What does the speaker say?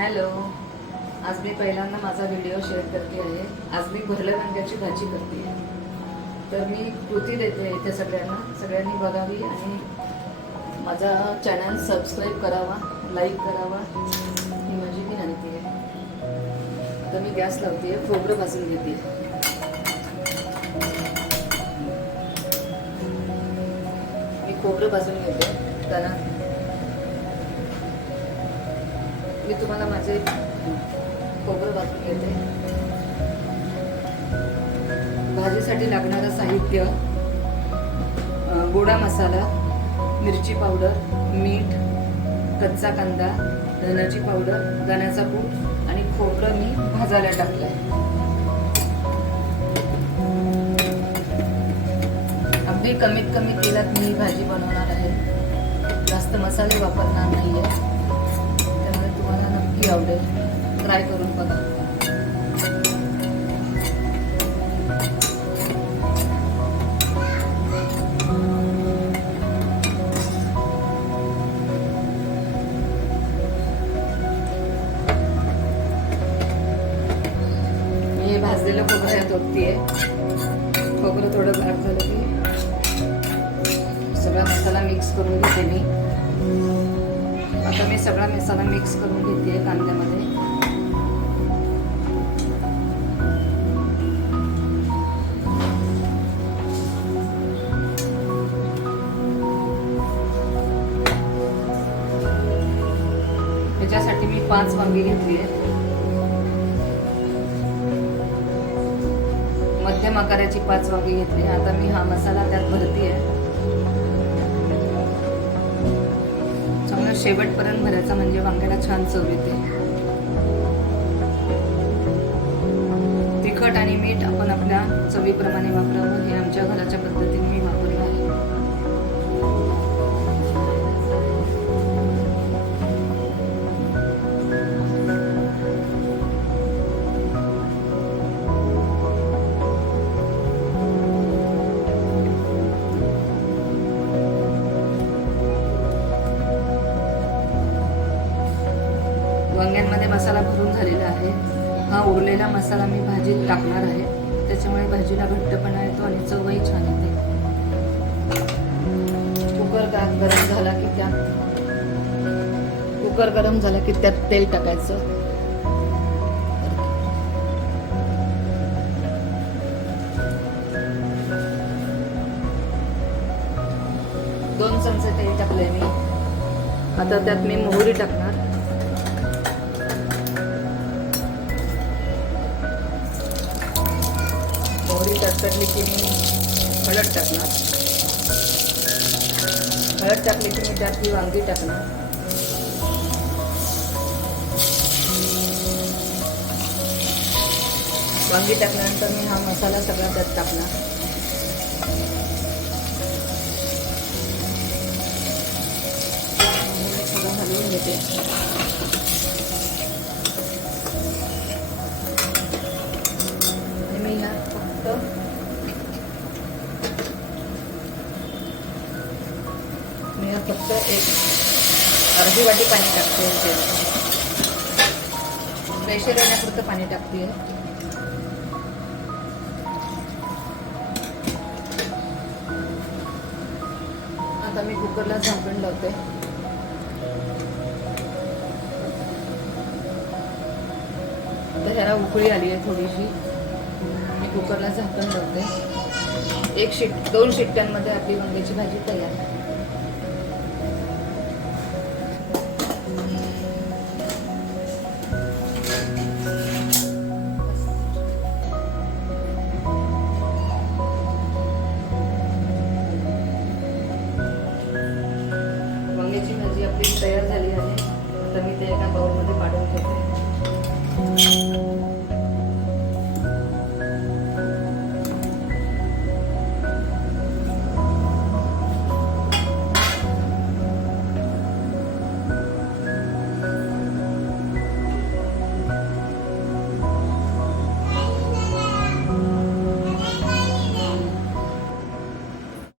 Hello, आज मी पहिल्यांदा माझा व्हिडिओ शेअर करते आहे. आज मी भरल्या वांग्याची भाजी करते आहे. तर मी कृती देते इथे सगळ्यांनी बघावी आणि माझा चॅनल सबस्क्राईब करावा, लाईक करावा ही माझी विनंती आहे. आता मी गॅस लावते, खोबरं भाजून घेते. मी खोबरं भाजून घेते कारण मी तुम्हाला माझे खोबरं भाजून घेते. भाजीसाठी लागणारं साहित्य: गोडा मसाला, मिरची पावडर, मीठ, कच्चा कांदा, धण्याची पावडर, दाण्याचा कूट आणि खोबरं मी भाजायला टाकलंय. अगदी कमीत कमी तेलात मी ही भाजी बनवणार आहे. जास्त मसाले वापरणार नाहीये. तुम्हाला नक्की आवडेल, ट्राय करून बघा. मी भाजलेलं खोबरं यात ओततेय. खोबरं थोडं गार झालं की सगळा मसाला मिक्स करून घेते मी. आता मी सगळा मसाला मिक्स करून घेते कांद्यामध्ये. त्याच्यासाठी मी 5 वांगी घेतली आहे. मध्यम आकाराची 5 वांगी घेतली. आता मी हा मसाला त्यात भरते आहे. शेवटपर्यंत भरायचा म्हणजे वांग्याला छान चव येते. तिखट आणि मीठ आपण आपल्या चवीप्रमाणे वापरावं. हे आमच्या घराच्या पद्धतीने मी वापरलं आहे. वांग्यांमध्ये मसाला भरून झालेला आहे. हा उरलेला मसाला मी भाजीत टाकणार आहे. त्याच्यामुळे भाजीला घट्टपणा येतो आणि चवही छान येते. कुकर गरम झाला की त्यात तेल टाकायचं. दोन चमचे तेल टाकले मी. आता त्यात मी मोहरी टाकणार. मोहरी तडतडली की मी हळद टाकणार. हळद टाकली की मी त्यात ही वांगी टाकणार. वांगी टाकल्यानंतर मी हा मसाला सगळा त्यात टाकणार. सगळं हलवून घेते. मी फक्त एक अर्धी वाटी पाणी टाकते. प्रेशर येण्यापुरतं पाणी टाकते. आता मी कुकरला झाकण लावते. तर ह्याला उकळी आली आहे थोडीशी. मी कुकरला झाकण लावते. 2 शिट्ट्यांमध्ये आपली वांग्याची भाजी तयार.